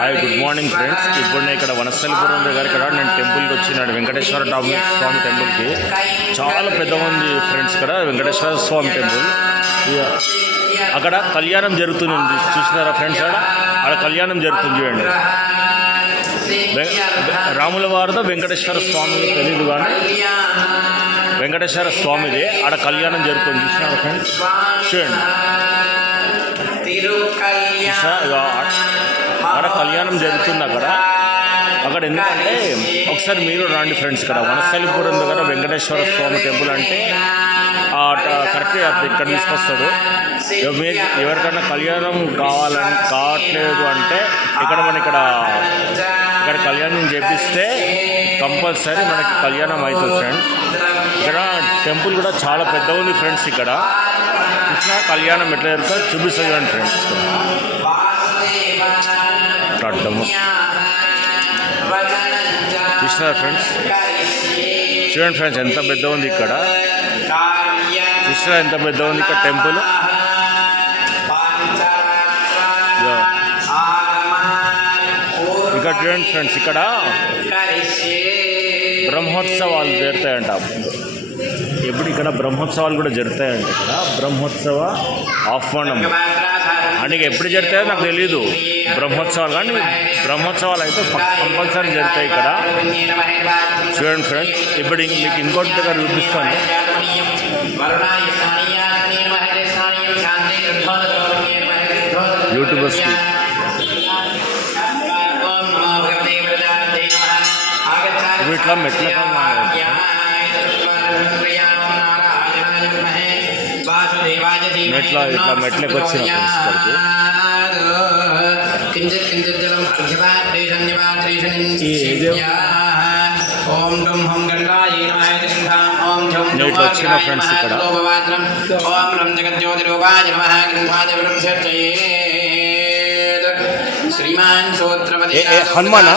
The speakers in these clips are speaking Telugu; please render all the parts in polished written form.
Hi good morning friends. ఇప్పుడు నేను ఇక్కడ వనస్థలిపురం దగ్గర నేను టెంపుల్కి వచ్చినాడు, వెంకటేశ్వర స్వామి టెంపుల్కి. చాలా పెద్దగా ఉంది ఫ్రెండ్స్. ఇక్కడ వెంకటేశ్వర స్వామి టెంపుల్, అక్కడ కళ్యాణం జరుగుతుంది. చూసినారా ఫ్రెండ్స్? అక్కడ కళ్యాణం జరుగుతుంది చూడండి. రాముల వారితో వెంకటేశ్వర స్వామి తెలీదు కానీ వెంకటేశ్వర స్వామిదే ఆడ కళ్యాణం జరుగుతుంది. చూసినారా ఫ్రెండ్స్? చూడండి, అక్కడ కళ్యాణం జరుగుతుంది. అక్కడ ఎందుకంటే ఒకసారి మీరు రండి ఫ్రెండ్స్. ఇక్కడ వనస్థలిపురం దగ్గర వెంకటేశ్వర స్వామి టెంపుల్ అంటే కరెక్ట్గా ఇక్కడ తీసుకొస్తాడు. ఎవరికైనా కళ్యాణం కావట్లేదు అంటే మనం ఇక్కడ కళ్యాణం చేపిస్తే కంపల్సరీ మనకి కళ్యాణం అవుతుంది ఫ్రెండ్స్. ఇక్కడ టెంపుల్ కూడా చాలా పెద్దగా ఉంది ఫ్రెండ్స్. ఇక్కడ కళ్యాణం ఎట్లా జరుగుతుందో చూపిస్తాను ఫ్రెండ్స్. అడ్డము చూసినారా ఫ్రెండ్స్? చూడండి ఫ్రెండ్స్, ఎంత పెద్ద ఉంది ఇక్కడ. చూసినా ఎంత పెద్ద ఉంది ఇక్కడ టెంపుల్. ఇక్కడ చూడండి ఫ్రెండ్స్, ఇక్కడ బ్రహ్మోత్సవాలు జరుగుతాయంట. ఎప్పుడు ఇక్కడ బ్రహ్మోత్సవాలు కూడా జరుగుతాయంట. ఇక్కడ బ్రహ్మోత్సవ ఆహ్వానం అని ఎప్పుడు జరుగుతాయో నాకు తెలీదు బ్రహ్మోత్సవాలు, కానీ బ్రహ్మోత్సవాలు అయితే కంపల్సరీ జరుగుతాయి ఇక్కడ. చూడండి ఫ్రెండ్స్, ఇప్పుడు మీకు ఇంకోటి దగ్గర చూపిస్తాను. యూట్యూబర్స్కి ఇట్లా మెట్ల ఇట్లా మెట్లకి వచ్చిన ఇట్లా వచ్చిన ఫ్రెండ్స్. ఇక్కడ హనుమానా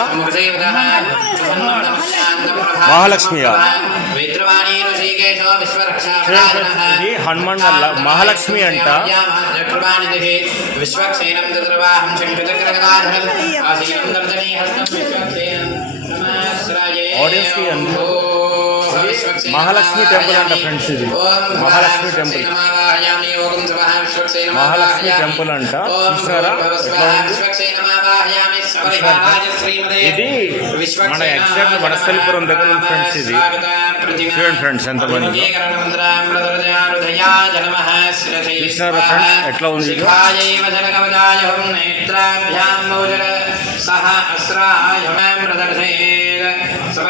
మహాలక్ష్మియా? ఇది హనుమాన్ వల్ల మహాలక్ష్మి అంట. ఆడియన్స్కి మహాలక్ష్మి టెంపుల్ అంట ఫ్రెండ్స్. ఇది మహాలక్ష్మి టెంపుల్, మహాలక్ష్మి టెంపుల్ అంట. చూసారా ఇది మన ఎగ్జాక్ట్ వనస్థలిపురం దగ్గర ఉంది ఫ్రెండ్స్. ఇది చూడండి ఫ్రెండ్స్, ఎంతమంది చూసినారా ఫ్రెండ్స్ ఎట్లా ఉంది.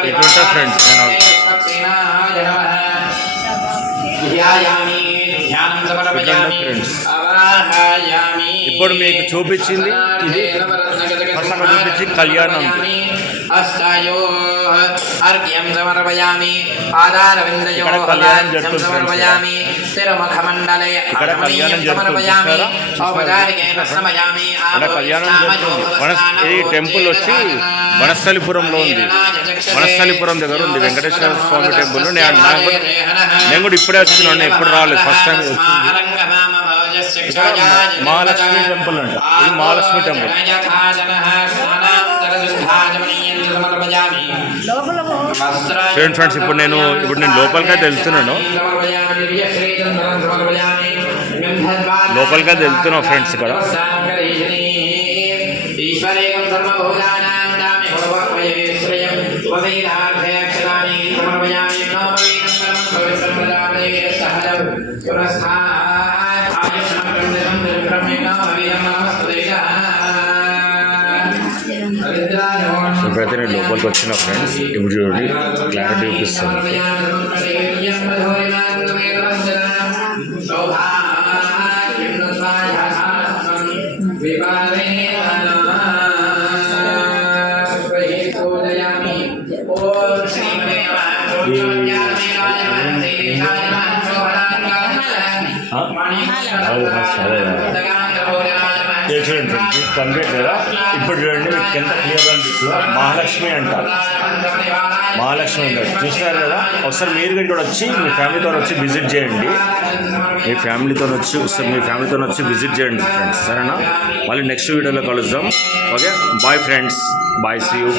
ఎట్లుంటా ఫ్రెండ్స్? ఇప్పుడు మీకు చూపించింది ఇది చూపించి కళ్యాణం. అర్ఘ్యం సమర్పయామి పాదారవిందయో సమర్పయామి తిరుముఖమండలే ఇక్కడ కళ్యాణం జరుగుతుంది. ఈ టెంపుల్ వచ్చి వనస్థలిపురంలో ఉంది. వనస్థలిపురం దగ్గర ఉంది వెంకటేశ్వర స్వామి టెంపుల్. నేను కూడా ఇప్పుడే వచ్చినాను, ఎప్పుడు రాలేదు, ఫస్ట్ టైం వచ్చింది. మహాలక్ష్మి టెంపుల్ అంట. ఇది మహాలక్ష్మి టెంపుల్. చూడండి ఫ్రెండ్స్, ఇప్పుడు నేను లోపలికైతే వెళ్తున్నాను. లోపలికైతే వెళ్తున్నాను ఫ్రెండ్స్. ఇక్కడ ఇప్పుడైతే నేను లోపలికి వచ్చిన ఫ్రెండ్స్. ఇప్పుడు చూడండి, క్లారిటీ చూపిస్తాను. చూడండి ఫ్రెండ్స్, కంప్లీట్ కదా. ఇప్పుడు చూడండి, మీకు ఎంత క్లియర్గా అనిపిస్తుందో మహాలక్ష్మి అంట. మహాలక్ష్మి అంటారు, చూసినారు కదా. ఒకసారి మీరు కూడా వచ్చి మీ ఫ్యామిలీతో వచ్చి విజిట్ చేయండి. మీ ఫ్యామిలీతో వచ్చి విజిట్ చేయండి ఫ్రెండ్స్, సరేనా? మళ్ళీ నెక్స్ట్ వీడియోలో కలుద్దాం. Okay, bye friends, bye, see you.